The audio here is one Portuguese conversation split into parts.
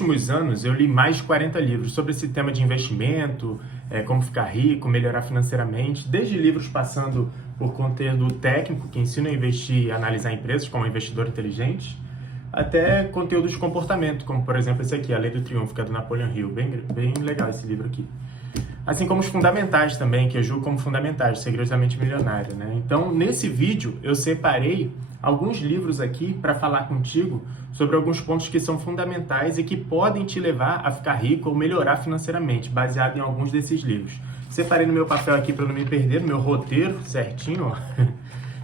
Últimos anos eu li mais de 40 livros sobre esse tema de investimento, como ficar rico, melhorar financeiramente, desde livros passando por conteúdo técnico que ensina a investir e analisar empresas como investidor inteligente, até conteúdos de comportamento, como por exemplo esse aqui, A Lei do Triunfo, que é do Napoleon Hill, bem legal esse livro aqui. Assim como os fundamentais também, que eu julgo como fundamentais, Segredos da Mente Milionária, né? Então, nesse vídeo, eu separei alguns livros aqui para falar contigo sobre alguns pontos que são fundamentais e que podem te levar a ficar rico ou melhorar financeiramente, baseado em alguns desses livros. Separei no meu papel aqui para não me perder, no meu roteiro certinho, ó.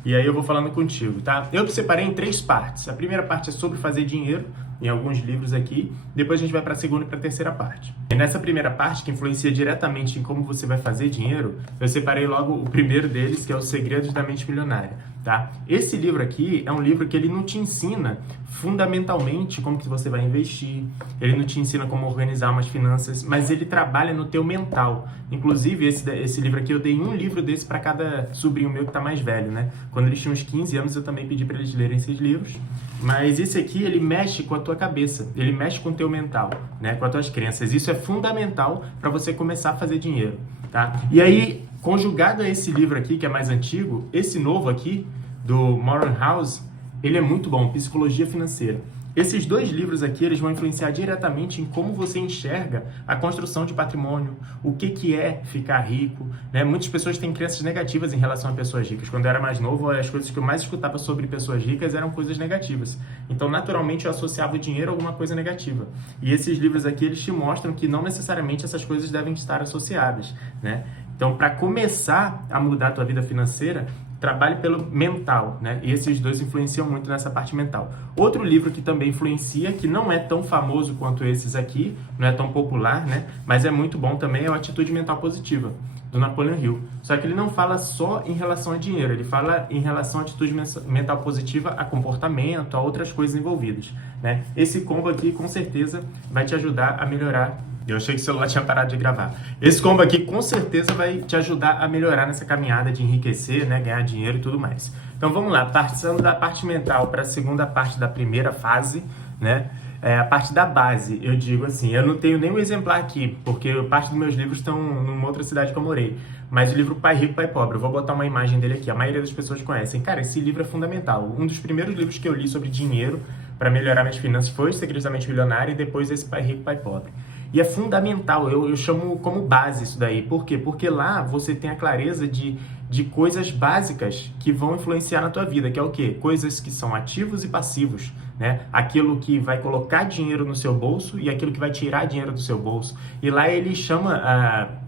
E aí eu vou falando contigo, tá? Eu separei em 3 partes. A primeira parte é sobre fazer dinheiro, em alguns livros aqui. Depois a gente vai para a segunda e para a terceira parte. E nessa primeira parte, que influencia diretamente em como você vai fazer dinheiro, eu separei logo o primeiro deles, que é Os Segredos da Mente Milionária, tá? Esse livro aqui é um livro que ele não te ensina fundamentalmente como que você vai investir, ele não te ensina como organizar umas finanças, mas ele trabalha no teu mental. Inclusive, esse livro aqui, eu dei um livro desse para cada sobrinho meu que tá mais velho, né? Quando eles tinham uns 15 anos, eu também pedi para eles lerem esses livros. Mas esse aqui, ele mexe com a tua cabeça, ele mexe com o teu mental, né? Com as tuas crenças. Isso é fundamental para você começar a fazer dinheiro, tá? E aí, conjugado a esse livro aqui, que é mais antigo, esse novo aqui, do Moran House, ele é muito bom, Psicologia Financeira. Esses 2 livros aqui, eles vão influenciar diretamente em como você enxerga a construção de patrimônio, o que é ficar rico, né? Muitas pessoas têm crenças negativas em relação a pessoas ricas. Quando eu era mais novo, as coisas que eu mais escutava sobre pessoas ricas eram coisas negativas. Então, naturalmente, eu associava o dinheiro a alguma coisa negativa. E esses livros aqui, eles te mostram que não necessariamente essas coisas devem estar associadas, né? Então, para começar a mudar a tua vida financeira, trabalhe pelo mental, né? E esses 2 influenciam muito nessa parte mental. Outro livro que também influencia, que não é tão famoso quanto esses aqui, não é tão popular, né? Mas é muito bom também, é o Atitude Mental Positiva, do Napoleon Hill. Só que ele não fala só em relação a dinheiro, ele fala em relação à atitude mental positiva, a comportamento, a outras coisas envolvidas, né? Esse combo aqui, com certeza, vai te ajudar a melhorar. Eu achei que o celular tinha parado de gravar. Esse combo aqui, com certeza, vai te ajudar a melhorar nessa caminhada de enriquecer, né? Ganhar dinheiro e tudo mais. Então, vamos lá. Passando da parte mental para a segunda parte da primeira fase, né? A parte da base, eu digo assim, eu não tenho nenhum exemplar aqui, porque parte dos meus livros estão numa outra cidade que eu morei. Mas o livro Pai Rico, Pai Pobre, eu vou botar uma imagem dele aqui. A maioria das pessoas conhecem. Cara, esse livro é fundamental. Um dos primeiros livros que eu li sobre dinheiro para melhorar minhas finanças foi Os Segredos da Mente Milionária e depois esse Pai Rico, Pai Pobre. E é fundamental, eu chamo como base isso daí. Por quê? Porque lá você tem a clareza de coisas básicas que vão influenciar na tua vida, que é o quê? Coisas que são ativos e passivos, né? Aquilo que vai colocar dinheiro no seu bolso e aquilo que vai tirar dinheiro do seu bolso. E lá ele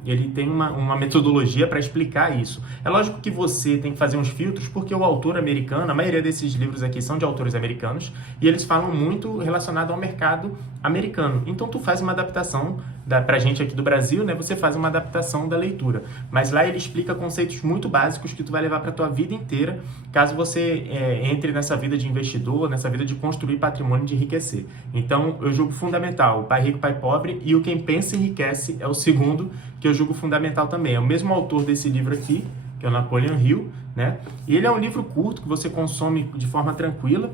ele tem uma metodologia para explicar isso. É lógico que você tem que fazer uns filtros, porque o autor americano, a maioria desses livros aqui são de autores americanos, e eles falam muito relacionado ao mercado americano. Então tu faz uma adaptação pra gente aqui do Brasil, né? Você faz uma adaptação da leitura. Mas lá ele explica conceitos muito básicos que tu vai levar para tua vida inteira, caso você entre nessa vida de investidor, nessa vida de construir patrimônio, de enriquecer. Então, eu julgo fundamental o Pai Rico, Pai Pobre, e o Quem Pensa Enriquece é o segundo que eu julgo fundamental também. É o mesmo autor desse livro aqui, que é o Napoleon Hill, né? E ele é um livro curto que você consome de forma tranquila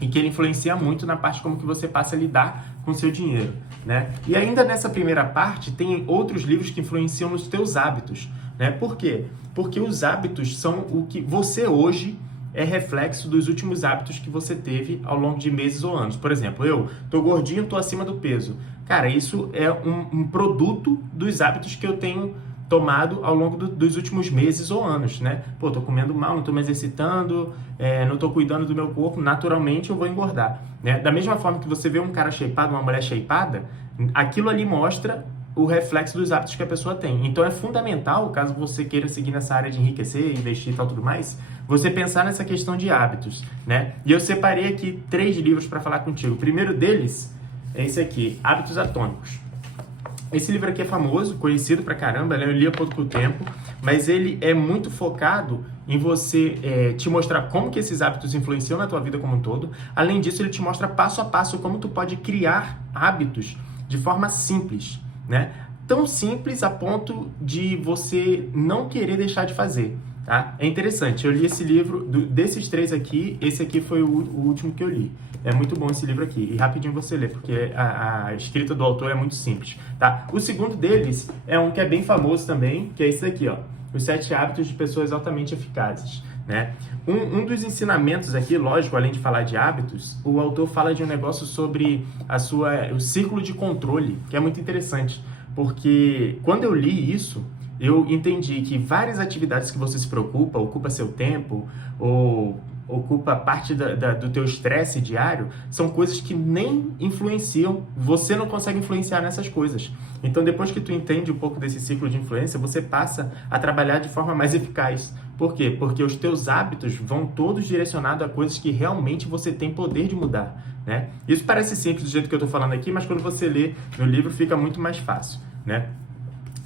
e que ele influencia muito na parte como que você passa a lidar com o seu dinheiro, né? E ainda nessa primeira parte, tem outros livros que influenciam nos teus hábitos, né? Por quê? Porque os hábitos são o que você hoje é reflexo dos últimos hábitos que você teve ao longo de meses ou anos. Por exemplo, eu tô gordinho, tô acima do peso. Cara, isso é um produto dos hábitos que eu tenho tomado ao longo dos últimos meses ou anos, né? Pô, tô comendo mal, não tô me exercitando, não tô cuidando do meu corpo, naturalmente eu vou engordar, né? Da mesma forma que você vê um cara shapeado, uma mulher shapeada, aquilo ali mostra o reflexo dos hábitos que a pessoa tem. Então é fundamental, caso você queira seguir nessa área de enriquecer, investir e tal, tudo mais, você pensar nessa questão de hábitos, né? E eu separei aqui 3 livros para falar contigo. O primeiro deles é esse aqui, Hábitos Atômicos. Esse livro aqui é famoso, conhecido pra caramba, né? Eu li há pouco tempo, mas ele é muito focado em você te mostrar como que esses hábitos influenciam na tua vida como um todo. Além disso, ele te mostra passo a passo como tu pode criar hábitos de forma simples, né? Tão simples a ponto de você não querer deixar de fazer. tá? É interessante, eu li esse livro, desses 3 aqui, esse aqui foi o último que eu li. É muito bom esse livro aqui, e rapidinho você lê, porque a escrita do autor é muito simples, tá? O segundo deles é um que é bem famoso também, que é esse daqui, ó, Os 7 Hábitos de Pessoas Altamente Eficazes, né? Um dos ensinamentos aqui, lógico, além de falar de hábitos, o autor fala de um negócio sobre o círculo de controle, que é muito interessante, porque quando eu li isso, eu entendi que várias atividades que você se preocupa, ocupa seu tempo, ou ocupa parte do teu estresse diário, são coisas que nem influenciam, você não consegue influenciar nessas coisas. Então, depois que tu entende um pouco desse ciclo de influência, você passa a trabalhar de forma mais eficaz. Por quê? Porque os teus hábitos vão todos direcionados a coisas que realmente você tem poder de mudar, né? Isso parece simples do jeito que eu estou falando aqui, mas quando você lê no livro fica muito mais fácil, né?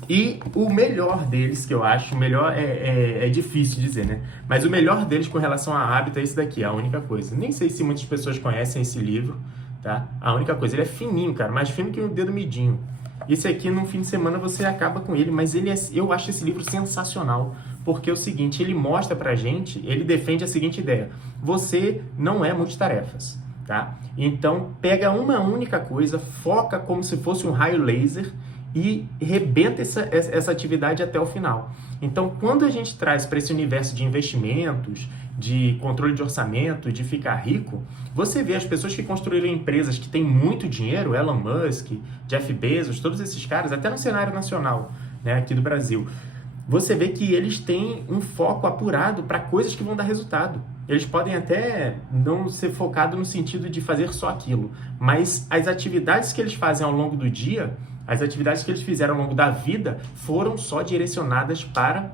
E o melhor deles, que eu acho, o melhor é difícil dizer, né? Mas o melhor deles com relação a hábito é esse daqui, a única coisa. Nem sei se muitas pessoas conhecem esse livro, tá? A única coisa, ele é fininho, cara, mais fino que o dedo midinho. Esse aqui, num fim de semana, você acaba com ele, mas eu acho esse livro sensacional, porque é o seguinte, ele mostra pra gente, ele defende a seguinte ideia: você não é multitarefas, tá? Então, pega uma única coisa, foca como se fosse um raio laser e rebenta essa atividade até o final. Então, quando a gente traz para esse universo de investimentos, de controle de orçamento, de ficar rico, você vê as pessoas que construíram empresas que têm muito dinheiro, Elon Musk, Jeff Bezos, todos esses caras, até no cenário nacional, né, aqui do Brasil, você vê que eles têm um foco apurado para coisas que vão dar resultado. Eles podem até não ser focados no sentido de fazer só aquilo, mas as atividades que eles fazem ao longo do dia, as atividades que eles fizeram ao longo da vida, foram só direcionadas para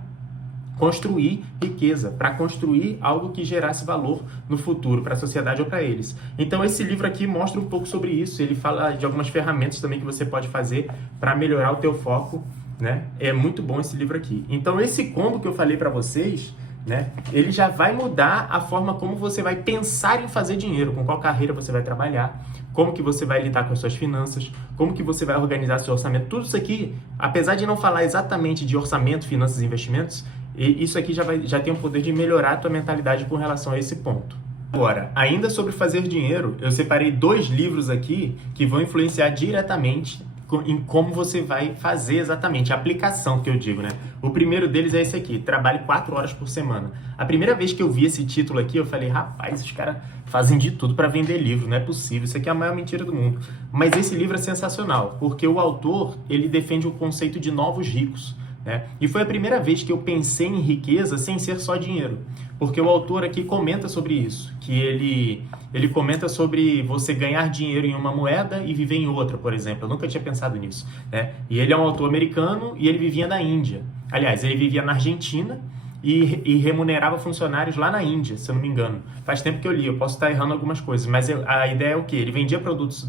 construir riqueza, para construir algo que gerasse valor no futuro para a sociedade ou para eles. Então esse livro aqui mostra um pouco sobre isso, ele fala de algumas ferramentas também que você pode fazer para melhorar o teu foco, né? É muito bom esse livro aqui. Então esse combo que eu falei para vocês, né, ele já vai mudar a forma como você vai pensar em fazer dinheiro, com qual carreira você vai trabalhar, como que você vai lidar com as suas finanças, como que você vai organizar seu orçamento. Tudo isso aqui, apesar de não falar exatamente de orçamento, finanças e investimentos, isso aqui já tem o poder de melhorar a tua mentalidade com relação a esse ponto. Agora, ainda sobre fazer dinheiro, eu separei 2 livros aqui que vão influenciar diretamente em como você vai fazer exatamente, a aplicação que eu digo, né? O primeiro deles é esse aqui, Trabalhe 4 horas por semana. A primeira vez que eu vi esse título aqui, eu falei, rapaz, os caras fazem de tudo para vender livro, não é possível, isso aqui é a maior mentira do mundo. Mas esse livro é sensacional, porque o autor, ele defende o conceito de novos ricos, né? E foi a primeira vez que eu pensei em riqueza sem ser só dinheiro, porque o autor aqui comenta sobre isso, que ele comenta sobre você ganhar dinheiro em uma moeda e viver em outra, por exemplo. Eu nunca tinha pensado nisso, né? E ele é um autor americano e ele vivia na Índia. Aliás, ele vivia na Argentina e remunerava funcionários lá na Índia, se eu não me engano. Faz tempo que eu li, eu posso estar errando algumas coisas, mas a ideia é o quê? Ele vendia produtos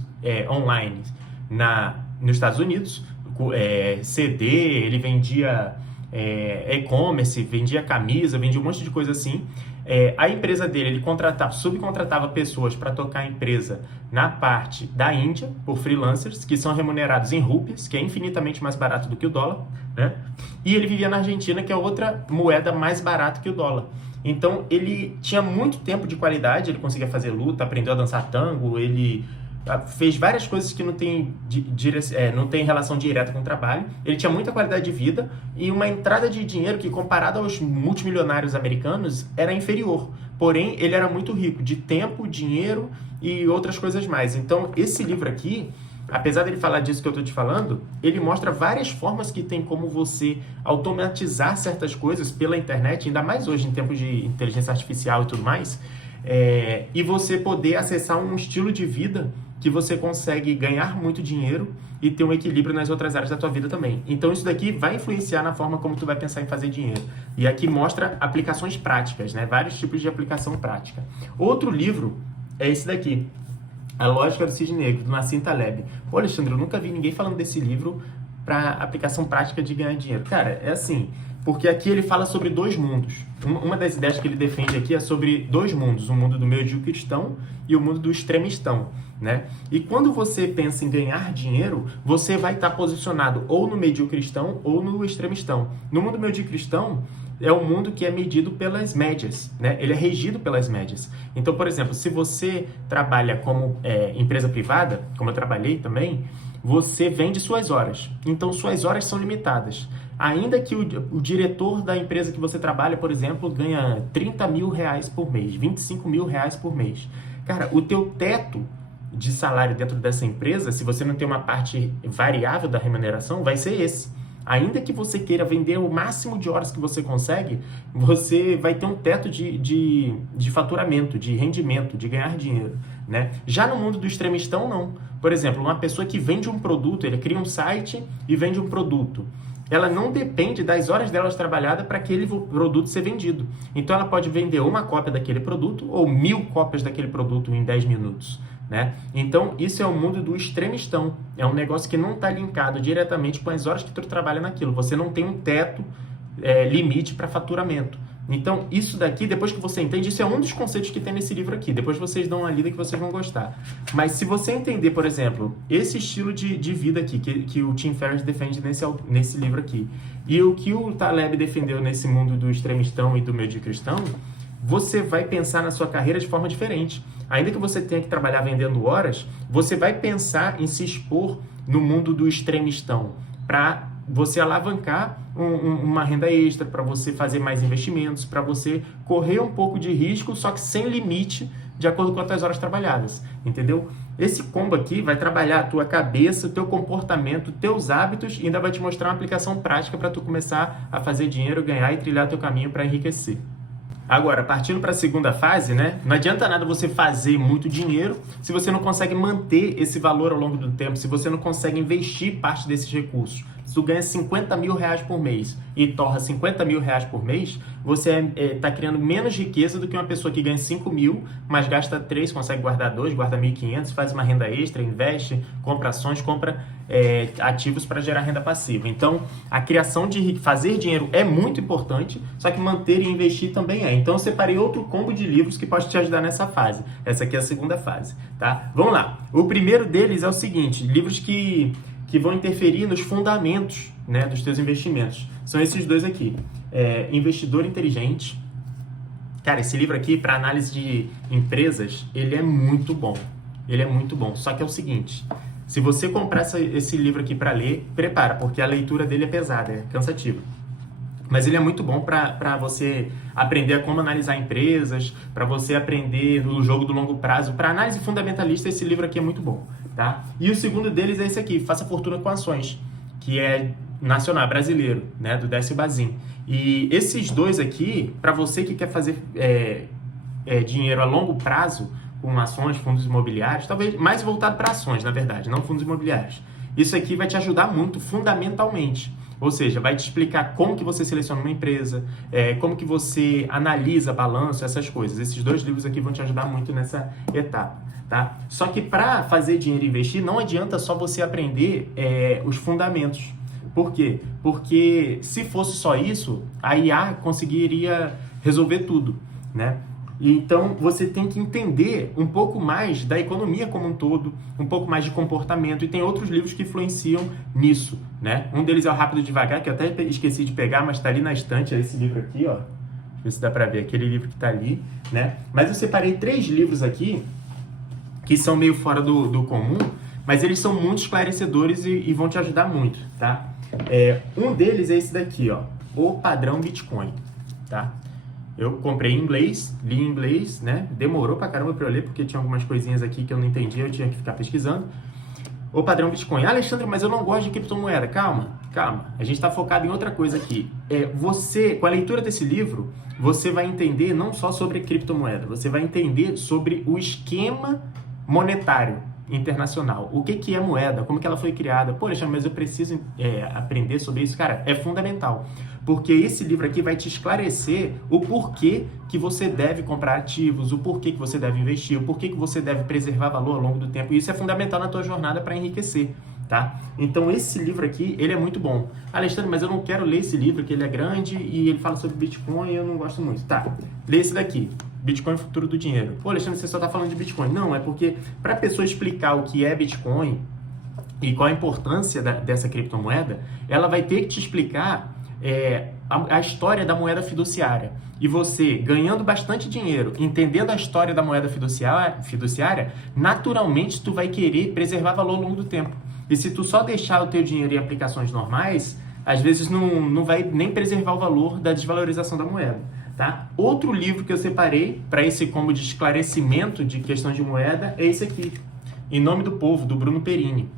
online nos Estados Unidos, CD, ele vendia e-commerce, vendia camisa, vendia um monte de coisa assim. A empresa dele, ele subcontratava pessoas para tocar a empresa na parte da Índia, por freelancers, que são remunerados em rúpias, que é infinitamente mais barato do que o dólar, né? E ele vivia na Argentina, que é outra moeda mais barata que o dólar. Então, ele tinha muito tempo de qualidade, ele conseguia fazer luta, aprendeu a dançar tango, ele fez várias coisas que não tem relação direta com o trabalho. Ele tinha muita qualidade de vida e uma entrada de dinheiro que, comparado aos multimilionários americanos, era inferior. Porém, ele era muito rico de tempo, dinheiro e outras coisas mais. Então, esse livro aqui, apesar dele falar disso que eu estou te falando, ele mostra várias formas que tem como você automatizar certas coisas pela internet, ainda mais hoje em tempos de inteligência artificial e tudo mais, e você poder acessar um estilo de vida que você consegue ganhar muito dinheiro e ter um equilíbrio nas outras áreas da tua vida também. Então isso daqui vai influenciar na forma como tu vai pensar em fazer dinheiro. E aqui mostra aplicações práticas, né? Vários tipos de aplicação prática. Outro livro é esse daqui, A Lógica do Cisne Negro, do Nassim Taleb. Pô, Alexandre, eu nunca vi ninguém falando desse livro para aplicação prática de ganhar dinheiro. Cara, é assim, porque aqui ele fala sobre 2 mundos. Uma das ideias que ele defende aqui é sobre 2 mundos, o mundo do meio cristão e o mundo do extremistão, né? E quando você pensa em ganhar dinheiro, você vai estar posicionado ou no meio cristão ou no extremistão. No mundo meio cristão, é um mundo que é medido pelas médias, né? Ele é regido pelas médias. Então, por exemplo, se você trabalha como empresa privada, como eu trabalhei também, você vende suas horas. Então, suas horas são limitadas. Ainda que o diretor da empresa que você trabalha, por exemplo, ganha 30 mil reais por mês, 25 mil reais por mês. Cara, o teu teto de salário dentro dessa empresa, se você não tem uma parte variável da remuneração, vai ser esse. Ainda que você queira vender o máximo de horas que você consegue, você vai ter um teto de faturamento, de rendimento, de ganhar dinheiro, né? Já no mundo do extremistão, não. Por exemplo, uma pessoa que vende um produto, ele cria um site e vende um produto. Ela não depende das horas dela trabalhada para aquele produto ser vendido. Então, ela pode vender uma cópia daquele produto ou 1000 cópias daquele produto em 10 minutos. Né? Então, isso é o mundo do extremistão. É um negócio que não está linkado diretamente com as horas que tu trabalha naquilo. Você não tem um teto limite para faturamento. Então, isso daqui, depois que você entende, isso é um dos conceitos que tem nesse livro aqui. Depois vocês dão uma lida que vocês vão gostar. Mas se você entender, por exemplo, esse estilo de vida aqui, que o Tim Ferriss defende nesse livro aqui, e o que o Taleb defendeu nesse mundo do extremistão e do meio cristão, você vai pensar na sua carreira de forma diferente. Ainda que você tenha que trabalhar vendendo horas, você vai pensar em se expor no mundo do extremistão para você alavancar uma renda extra, para você fazer mais investimentos, para você correr um pouco de risco, só que sem limite, de acordo com as tuas horas trabalhadas, entendeu? Esse combo aqui vai trabalhar a tua cabeça, o teu comportamento, teus hábitos e ainda vai te mostrar uma aplicação prática para tu começar a fazer dinheiro, ganhar e trilhar teu caminho para enriquecer. Agora, partindo para a segunda fase, né? Não adianta nada você fazer muito dinheiro se você não consegue manter esse valor ao longo do tempo, se você não consegue investir parte desses recursos. Se tu ganha 50 mil reais por mês e torra 50 mil reais por mês, você está criando menos riqueza do que uma pessoa que ganha 5 mil, mas gasta 3, consegue guardar 2, guarda 1.500, faz uma renda extra, investe, compra ações, compra ativos para gerar renda passiva. Então, a criação de fazer dinheiro é muito importante, só que manter e investir também é. Então, eu separei outro combo de livros que pode te ajudar nessa fase. Essa aqui é a segunda fase, tá? Vamos lá. O primeiro deles é o seguinte, livros que vão interferir nos fundamentos, né, dos teus investimentos. São esses dois aqui. Investidor Inteligente. Cara, esse livro aqui, para análise de empresas, ele é muito bom. Ele é muito bom. Só que é o seguinte, se você comprar esse livro aqui para ler, prepara, porque a leitura dele é pesada, é cansativa. Mas ele é muito bom para você aprender a como analisar empresas, para você aprender no jogo do longo prazo. Para análise fundamentalista, esse livro aqui é muito bom, tá? E o segundo deles é esse aqui, Faça Fortuna com Ações, que é nacional, brasileiro, né, do Décio Bazin. E esses dois aqui, para você que quer fazer dinheiro a longo prazo, com ações, fundos imobiliários, talvez mais voltado para ações, na verdade, não fundos imobiliários. Isso aqui vai te ajudar muito fundamentalmente. Ou seja, vai te explicar como que você seleciona uma empresa, como que você analisa balanço, essas coisas. Esses dois livros aqui vão te ajudar muito nessa etapa, tá? Só que para fazer dinheiro e investir, não adianta só você aprender os fundamentos. Por quê? Porque se fosse só isso, a IA conseguiria resolver tudo, né? Então, você tem que entender um pouco mais da economia como um todo, um pouco mais de comportamento, e tem outros livros que influenciam nisso, né? Um deles é o Rápido e Devagar, que eu até esqueci de pegar, mas está ali na estante, é esse livro aqui, ó. Deixa eu ver se dá para ver, aquele livro que está ali, né? Mas eu separei 3 livros aqui, que são meio fora do comum, mas eles são muito esclarecedores e vão te ajudar muito, tá? Um deles é esse daqui, ó, O Padrão Bitcoin, tá? Eu comprei em inglês, li em inglês, né? Demorou pra caramba pra eu ler, porque tinha algumas coisinhas aqui que eu não entendia, eu tinha que ficar pesquisando. O Padrão Bitcoin. Alexandre, mas eu não gosto de criptomoeda. Calma. A gente tá focado em outra coisa aqui. Você, com a leitura desse livro, você vai entender não só sobre criptomoeda, você vai entender sobre o esquema monetário internacional. O que é moeda? Como que ela foi criada? Pô, Alexandre, mas eu preciso aprender sobre isso. Cara, é fundamental. Porque esse livro aqui vai te esclarecer o porquê que você deve comprar ativos, o porquê que você deve investir, o porquê que você deve preservar valor ao longo do tempo. E isso é fundamental na tua jornada para enriquecer, tá? Então, esse livro aqui, ele é muito bom. Alexandre, mas eu não quero ler esse livro, que ele é grande e ele fala sobre Bitcoin e eu não gosto muito. Tá, lê esse daqui. Bitcoin, futuro do dinheiro. Pô, Alexandre, você só tá falando de Bitcoin. Não, é porque para a pessoa explicar o que é Bitcoin e qual a importância dessa criptomoeda, ela vai ter que te explicar a história da moeda fiduciária. E você, ganhando bastante dinheiro, entendendo a história da moeda fiduciária, naturalmente tu vai querer preservar valor ao longo do tempo. E se tu só deixar o teu dinheiro em aplicações normais, às vezes não vai nem preservar o valor da desvalorização da moeda. Tá? Outro livro que eu separei para esse combo de esclarecimento de questões de moeda é esse aqui, Em Nome do Povo, do Bruno Perini.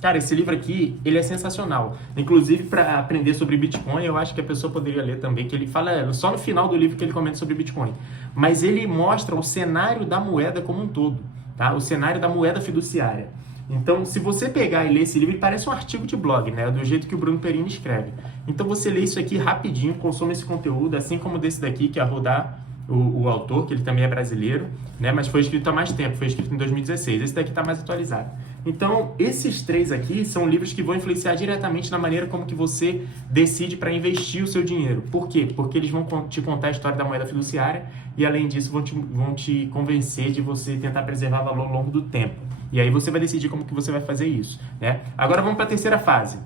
Cara, esse livro aqui, ele é sensacional. Inclusive, para aprender sobre Bitcoin, eu acho que a pessoa poderia ler também, que ele fala só no final do livro que ele comenta sobre Bitcoin. Mas ele mostra o cenário da moeda como um todo, tá? O cenário da moeda fiduciária. Então, se você pegar e ler esse livro, ele parece um artigo de blog, né? Do jeito que o Bruno Perini escreve. Então, você lê isso aqui rapidinho, consome esse conteúdo, assim como desse daqui, que é Rodar, o autor, que ele também é brasileiro, né? Mas foi escrito há mais tempo, foi escrito em 2016. Esse daqui está mais atualizado. Então, esses três aqui são livros que vão influenciar diretamente na maneira como que você decide para investir o seu dinheiro. Por quê? Porque eles vão te contar a história da moeda fiduciária e, além disso, vão te convencer de você tentar preservar valor ao longo do tempo. E aí você vai decidir como que você vai fazer isso, né? Agora vamos para a terceira fase.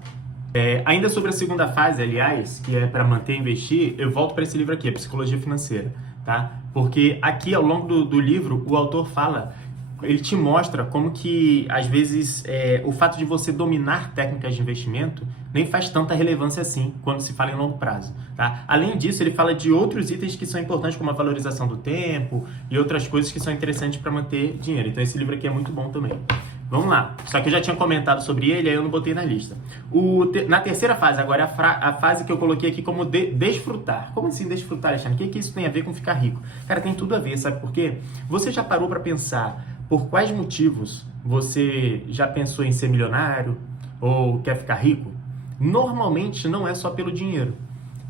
Ainda sobre a segunda fase, aliás, que é para manter e investir, eu volto para esse livro aqui, a Psicologia Financeira, tá? Porque aqui, ao longo do livro, o autor fala, ele te mostra como que, às vezes, o fato de você dominar técnicas de investimento nem faz tanta relevância assim quando se fala em longo prazo, tá? Além disso, ele fala de outros itens que são importantes, como a valorização do tempo e outras coisas que são interessantes para manter dinheiro. Então, esse livro aqui é muito bom também. Vamos lá. Só que eu já tinha comentado sobre ele, aí eu não botei na lista. Na terceira fase, agora é a fase que eu coloquei aqui como desfrutar. Como assim desfrutar, Alexandre? O que isso tem a ver com ficar rico? Cara, tem tudo a ver, sabe por quê? Você já parou para pensar por quais motivos você já pensou em ser milionário ou quer ficar rico? Normalmente não é só pelo dinheiro.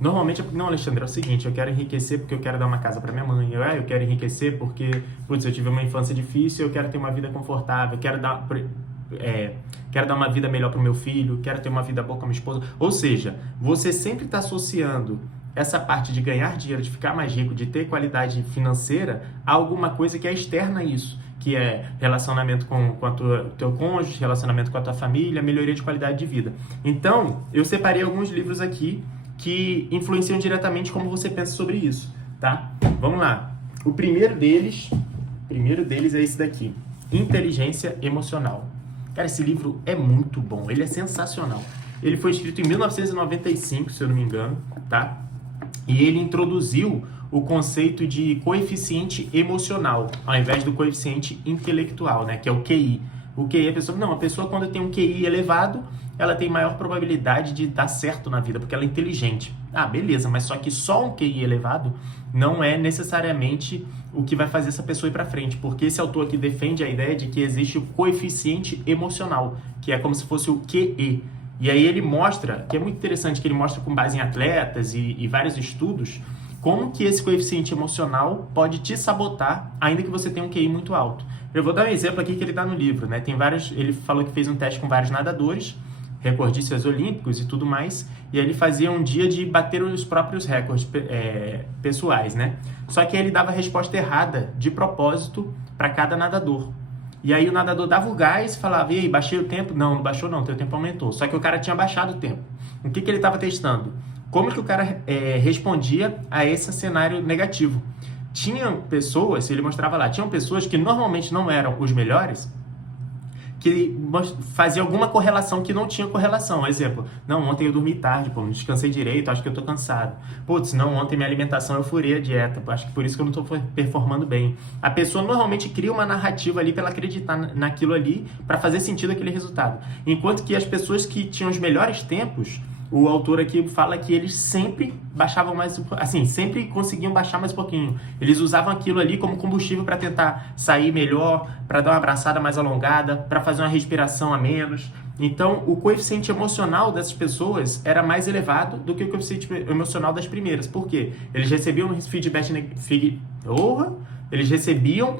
Normalmente é porque, não, Alexandre, é o seguinte, eu quero enriquecer porque eu quero dar uma casa para minha mãe, eu quero enriquecer porque, putz, eu tive uma infância difícil, eu quero ter uma vida confortável, eu quero dar uma vida melhor para o meu filho, quero ter uma vida boa com a minha esposa. Ou seja, você sempre está associando essa parte de ganhar dinheiro, de ficar mais rico, de ter qualidade financeira, a alguma coisa que é externa a isso, que é relacionamento com o teu cônjuge, relacionamento com a tua família, melhoria de qualidade de vida. Então, eu separei alguns livros aqui que influenciam diretamente como você pensa sobre isso, tá? Vamos lá. O primeiro deles é esse daqui, Inteligência Emocional. Cara, esse livro é muito bom, ele é sensacional. Ele foi escrito em 1995, se eu não me engano, tá? E ele introduziu o conceito de coeficiente emocional, ao invés do coeficiente intelectual, né? Que é o QI. O QI, a pessoa quando tem um QI elevado, ela tem maior probabilidade de dar certo na vida, porque ela é inteligente. Ah, beleza, mas só que só um QI elevado não é necessariamente o que vai fazer essa pessoa ir para frente, porque esse autor aqui defende a ideia de que existe o coeficiente emocional, que é como se fosse o QE. E aí ele mostra, que é muito interessante, que ele mostra com base em atletas e vários estudos, como que esse coeficiente emocional pode te sabotar, ainda que você tenha um QI muito alto. Eu vou dar um exemplo aqui que ele dá no livro, né? Ele falou que fez um teste com vários nadadores, recordistas olímpicos e tudo mais, e aí ele fazia um dia de bater os próprios recordes pessoais, né? Só que ele dava a resposta errada, de propósito, para cada nadador. E aí o nadador dava o gás e falava, e aí, baixei o tempo? Não, não baixou não, teu tempo aumentou. Só que o cara tinha baixado o tempo. O que ele estava testando? Como que o cara respondia a esse cenário negativo? Tinham pessoas, ele mostrava lá, tinham pessoas que normalmente não eram os melhores, que fazia alguma correlação que não tinha correlação. Exemplo, não, ontem eu dormi tarde, pô, não descansei direito, acho que eu tô cansado. Putz, não, ontem minha alimentação eu furei a dieta, acho que por isso que eu não tô performando bem. A pessoa normalmente cria uma narrativa ali para ela acreditar naquilo ali, para fazer sentido aquele resultado. Enquanto que as pessoas que tinham os melhores tempos, o autor aqui fala que eles sempre baixavam mais, assim, sempre conseguiam baixar mais um pouquinho. Eles usavam aquilo ali como combustível para tentar sair melhor, para dar uma abraçada mais alongada, para fazer uma respiração a menos. Então, o coeficiente emocional dessas pessoas era mais elevado do que o coeficiente emocional das primeiras. Por quê? Eles recebiam um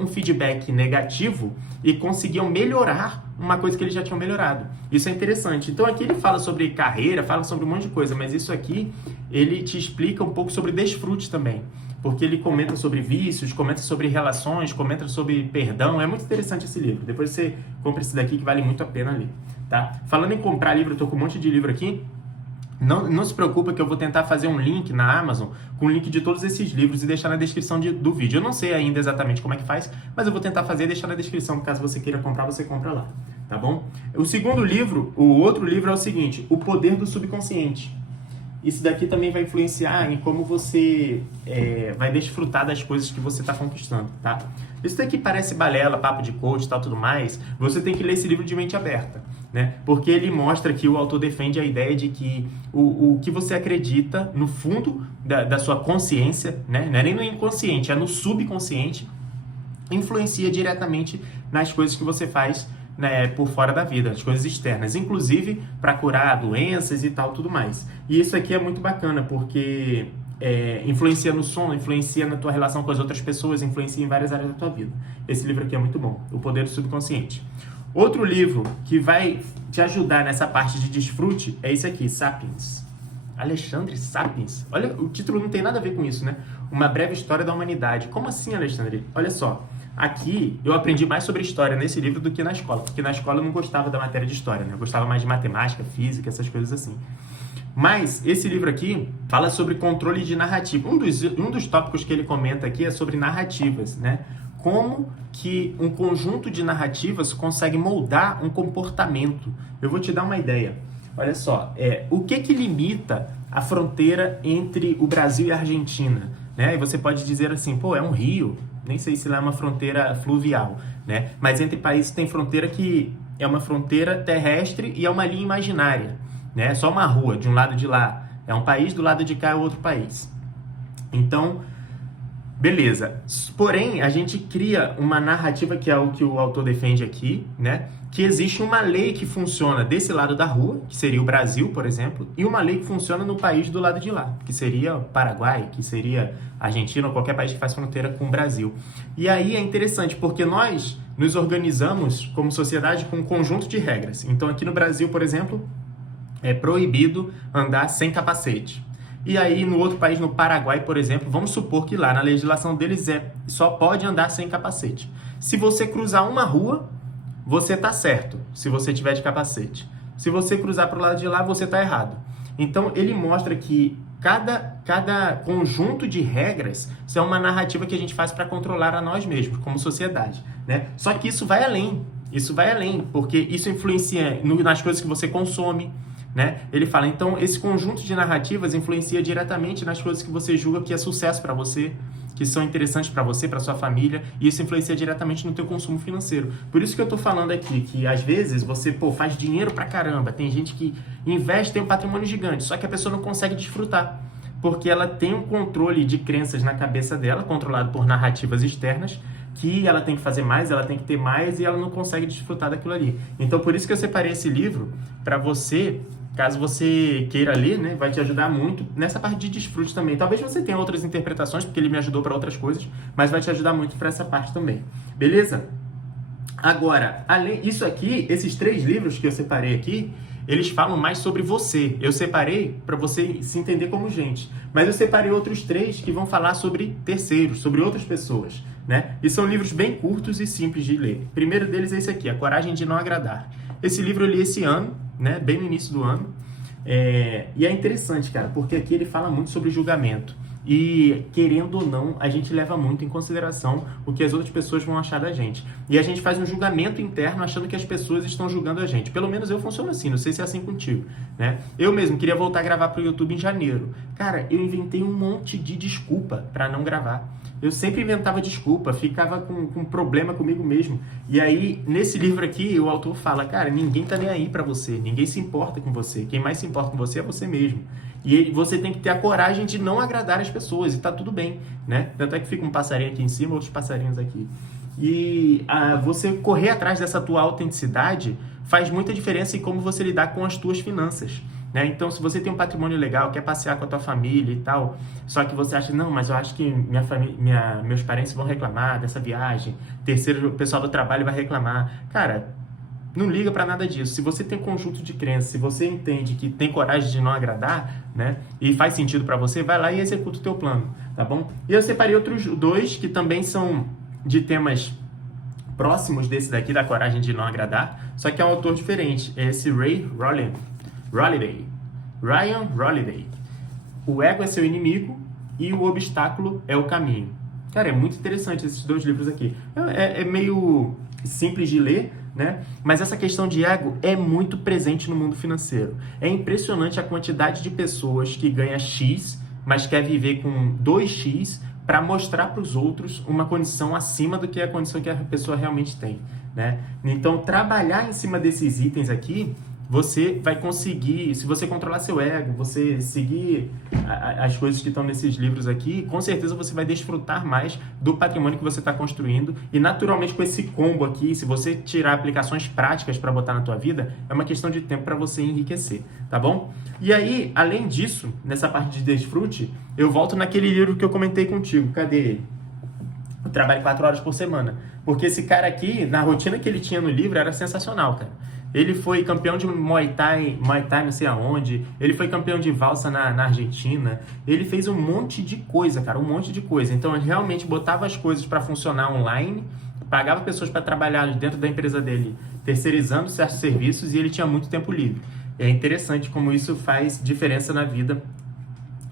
feedback negativo e conseguiam melhorar uma coisa que eles já tinham melhorado. Isso é interessante. Então aqui ele fala sobre carreira, fala sobre um monte de coisa, mas isso aqui ele te explica um pouco sobre desfrute também, porque ele comenta sobre vícios, comenta sobre relações, comenta sobre perdão. É muito interessante esse livro. Depois você compra esse daqui que vale muito a pena ler, tá? Falando em comprar livro, eu tô com um monte de livro aqui. Não se preocupa que eu vou tentar fazer um link na Amazon com o link de todos esses livros e deixar na descrição do vídeo. Eu não sei ainda exatamente como é que faz, mas eu vou tentar fazer e deixar na descrição. Caso você queira comprar, você compra lá, tá bom? O segundo livro, o outro livro é o seguinte, O Poder do Subconsciente. Isso daqui também vai influenciar em como você vai desfrutar das coisas que você está conquistando, tá? Isso daqui parece balela, papo de coach e tal, tudo mais. Você tem que ler esse livro de mente aberta, né? Porque ele mostra que o autor defende a ideia de que o que você acredita no fundo da sua consciência, né? Não é nem no inconsciente, é no subconsciente, influencia diretamente nas coisas que você faz, né, por fora da vida, as coisas externas, inclusive para curar doenças e tal, tudo mais. E isso aqui é muito bacana, porque influencia no sono, influencia na tua relação com as outras pessoas, influencia em várias áreas da tua vida. Esse livro aqui é muito bom, O Poder do Subconsciente. Outro livro que vai te ajudar nessa parte de desfrute é esse aqui, Sapiens. Alexandre Sapiens. Olha, o título não tem nada a ver com isso, né? Uma breve história da humanidade. Como assim, Alexandre? Olha só. Aqui, eu aprendi mais sobre história nesse livro do que na escola, porque na escola eu não gostava da matéria de história, né? Eu gostava mais de matemática, física, essas coisas assim. Mas esse livro aqui fala sobre controle de narrativa. Um dos tópicos que ele comenta aqui é sobre narrativas, né? Como que um conjunto de narrativas consegue moldar um comportamento. Eu vou te dar uma ideia. Olha só, o que limita a fronteira entre o Brasil e a Argentina? Né? E você pode dizer assim, pô, é um rio, nem sei se lá é uma fronteira fluvial, né? Mas entre países tem fronteira que é uma fronteira terrestre e é uma linha imaginária, né? É só uma rua, de um lado de lá é um país, do lado de cá é outro país. Então, beleza. Porém, a gente cria uma narrativa, que é o que o autor defende aqui, né? Que existe uma lei que funciona desse lado da rua, que seria o Brasil, por exemplo, e uma lei que funciona no país do lado de lá, que seria o Paraguai, que seria a Argentina ou qualquer país que faz fronteira com o Brasil. E aí é interessante, porque nós nos organizamos como sociedade com um conjunto de regras. Então, aqui no Brasil, por exemplo, é proibido andar sem capacete. E aí, no outro país, no Paraguai, por exemplo, vamos supor que lá na legislação deles só pode andar sem capacete. Se você cruzar uma rua, você tá certo, se você tiver de capacete. Se você cruzar para o lado de lá, você tá errado. Então, ele mostra que cada conjunto de regras é uma narrativa que a gente faz para controlar a nós mesmos, como sociedade, né? Só que isso vai além, porque isso influencia nas coisas que você consome, né? Ele fala, então, esse conjunto de narrativas influencia diretamente nas coisas que você julga que é sucesso para você, que são interessantes para você, para sua família, e isso influencia diretamente no teu consumo financeiro. Por isso que eu tô falando aqui, que às vezes você, faz dinheiro pra caramba, tem gente que investe, tem um patrimônio gigante, só que a pessoa não consegue desfrutar, porque ela tem um controle de crenças na cabeça dela, controlado por narrativas externas, que ela tem que fazer mais, ela tem que ter mais, e ela não consegue desfrutar daquilo ali. Então, por isso que eu separei esse livro, para você, caso você queira ler, né, vai te ajudar muito nessa parte de desfrute também. Talvez você tenha outras interpretações, porque ele me ajudou para outras coisas, mas vai te ajudar muito para essa parte também. Beleza? Agora, além disso aqui, esses 3 livros que eu separei aqui, eles falam mais sobre você. Eu separei para você se entender como gente, mas eu separei outros 3 que vão falar sobre terceiros, sobre outras pessoas, né? E são livros bem curtos e simples de ler. O primeiro deles é esse aqui, A Coragem de Não Agradar. Esse livro eu li esse ano, né? Bem no início do ano. E é interessante, cara, porque aqui ele fala muito sobre julgamento. E, querendo ou não, a gente leva muito em consideração o que as outras pessoas vão achar da gente. E a gente faz um julgamento interno achando que as pessoas estão julgando a gente. Pelo menos eu funciono assim, não sei se é assim contigo, né? Eu mesmo queria voltar a gravar pro YouTube em janeiro. Cara, eu inventei um monte de desculpa para não gravar. Eu sempre inventava desculpa, ficava com problema comigo mesmo. E aí, nesse livro aqui, o autor fala, cara, ninguém tá nem aí pra você, ninguém se importa com você. Quem mais se importa com você é você mesmo. E você tem que ter a coragem de não agradar as pessoas, e tá tudo bem, né? Tanto é que fica um passarinho aqui em cima, outros passarinhos aqui. E você correr atrás dessa tua autenticidade faz muita diferença em como você lidar com as tuas finanças, né? Então, se você tem um patrimônio legal, quer passear com a tua família e tal, só que você acha, não, mas eu acho que meus parentes vão reclamar dessa viagem, terceiro, o pessoal do trabalho vai reclamar. Cara, não liga pra nada disso. Se você tem conjunto de crenças, se você entende que tem coragem de não agradar, né, e faz sentido pra você, vai lá e executa o teu plano, tá bom? E eu separei outros 2 que também são de temas próximos desse daqui, da coragem de não agradar, só que é um autor diferente. É esse Ray Holiday. Ryan Holiday. O ego é seu inimigo e o obstáculo é o caminho. Cara, é muito interessante esses dois livros aqui. É meio simples de ler, né? Mas essa questão de ego é muito presente no mundo financeiro. É impressionante a quantidade de pessoas que ganha X, mas quer viver com 2X para mostrar para os outros uma condição acima do que a condição que a pessoa realmente tem, né? Então, trabalhar em cima desses itens aqui, você vai conseguir, se você controlar seu ego, você seguir as coisas que estão nesses livros aqui, com certeza você vai desfrutar mais do patrimônio que você está construindo. E naturalmente com esse combo aqui, se você tirar aplicações práticas para botar na tua vida, é uma questão de tempo para você enriquecer, tá bom? E aí, além disso, nessa parte de desfrute, eu volto naquele livro que eu comentei contigo. Cadê ele? Eu trabalho 4 horas por semana. Porque esse cara aqui, na rotina que ele tinha no livro, era sensacional, cara. Ele foi campeão de Muay Thai não sei aonde. Ele foi campeão de valsa na Argentina. Ele fez um monte de coisa, cara, um monte de coisa. Então, ele realmente botava as coisas para funcionar online, pagava pessoas para trabalhar dentro da empresa dele, terceirizando certos serviços, e ele tinha muito tempo livre. É interessante como isso faz diferença na vida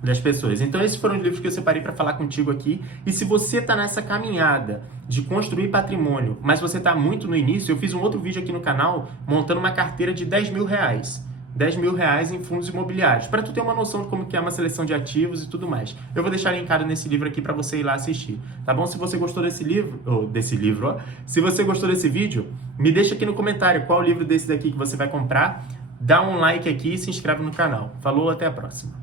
das pessoas. Então esses foram os livros que eu separei para falar contigo aqui. E se você está nessa caminhada de construir patrimônio, mas você está muito no início, eu fiz um outro vídeo aqui no canal montando uma carteira de R$10 mil. R$10 mil em fundos imobiliários, para tu ter uma noção de como que é uma seleção de ativos e tudo mais. Eu vou deixar linkado nesse livro aqui para você ir lá assistir, tá bom? Se você gostou desse livro, se você gostou desse vídeo, me deixa aqui no comentário qual livro desse daqui que você vai comprar, dá um like aqui e se inscreve no canal. Falou, até a próxima.